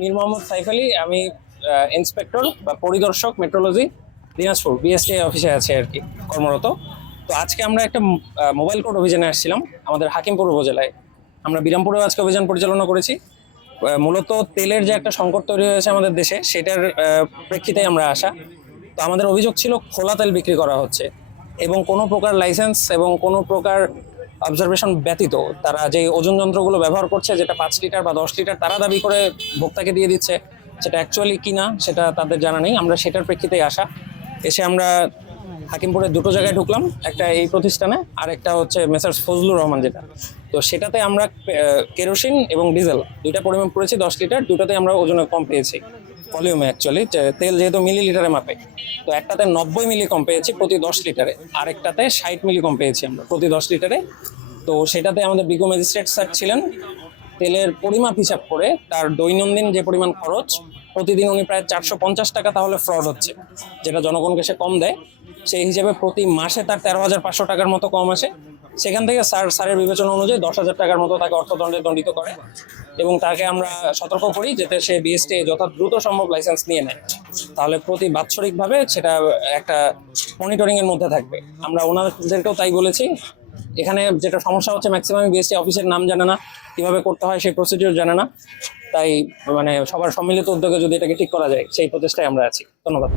মীর মোহাম্মদ সাইফ আলী। আমি ইন্সপেক্টর বা পরিদর্শক মেট্রোলজি দিনাজপুর বিএসটি অফিসে আছে আর কি কর্মরত। তো আজকে আমরা একটা মোবাইল কোর্ট অভিযানে আসছিলাম আমাদের হাকিমপুর উপজেলায়। আমরা বিরামপুরেও আজকে অভিযান পরিচালনা করেছি। মূলত তেলের যে একটা সংকট তৈরি হয়েছে আমাদের দেশে, সেটার প্রেক্ষিতে আমরা আসা। তো আমাদের অভিযোগ ছিল খোলা তেল বিক্রি করা হচ্ছে এবং কোনো প্রকার লাইসেন্স এবং কোনো প্রকার অবজারভেশন ব্যতীত তারা যে ওজন যন্ত্রগুলো ব্যবহার করছে, যেটা 5 লিটার বা 10 লিটার তারা দাবি করে ভোক্তাকে দিয়ে দিচ্ছে, সেটা অ্যাকচুয়ালি কিনা সেটা তাদের জানা নেই। আমরা সেটার প্রেক্ষিতেই আসা। এসে আমরা হাকিমপুরে দুটো জায়গায় ঢুকলাম, একটা এই প্রতিষ্ঠানে আর একটা হচ্ছে মেসার্স ফজলুর রহমান যেটা। তো সেটাতে আমরা কেরোসিন এবং ডিজেল দুইটা পরিমাপ করেছি 10 লিটার, দুটাতে আমরা ওজনে কম পেয়েছি ভলিউমে। অ্যাকচুয়ালি তেল যেহেতু মিলিলিটারে মাপে, তো একটাতে 90 মিলি কম পেয়েছি প্রতি 10 লিটারে, আরেকটাতে 60 মিলি কম পেয়েছি আমরা প্রতি 10 লিটারে। তো সেটাতে আমাদের বিজ্ঞ ম্যাজিস্ট্রেট স্যার ছিলেন, তেলের পরিমাপ হিসাব করে তার দৈনন্দিন যে পরিমাণ খরচ, প্রতিদিন উনি প্রায় 450 টাকা তাহলে ফ্রড হচ্ছে, যেটা জনগণকে সে কম দেয়। সেই হিসেবে প্রতি মাসে তার 13,500 টাকার মতো কম আসে। সেখান থেকে স্যারের বিবেচনা অনুযায়ী 10,000 টাকার মতো তাকে অর্থদণ্ডে দণ্ডিত করে এবং তাকে আমরা সতর্ক করি যাতে সে বিএসটি যত দ্রুত সম্ভব লাইসেন্স নিয়ে নেয়। তাহলে প্রতি বাৎসরিকভাবে সেটা একটা মনিটরিং এর মধ্যে থাকবে। আমরা ওনাদেরকেও তাই বলেছি। এখানে যেটা সমস্যা হচ্ছে, ম্যাক্সিমাম বিএসটি অফিসের নাম জানে না, কিভাবে করতে হয় সেই প্রসিডিউর জানে না। তাই সবার সম্মিলিত উদ্যোগে যদি এটাকে ঠিক করা যায়, সেই প্রচেষ্টায় আমরা আছি। ধন্যবাদ।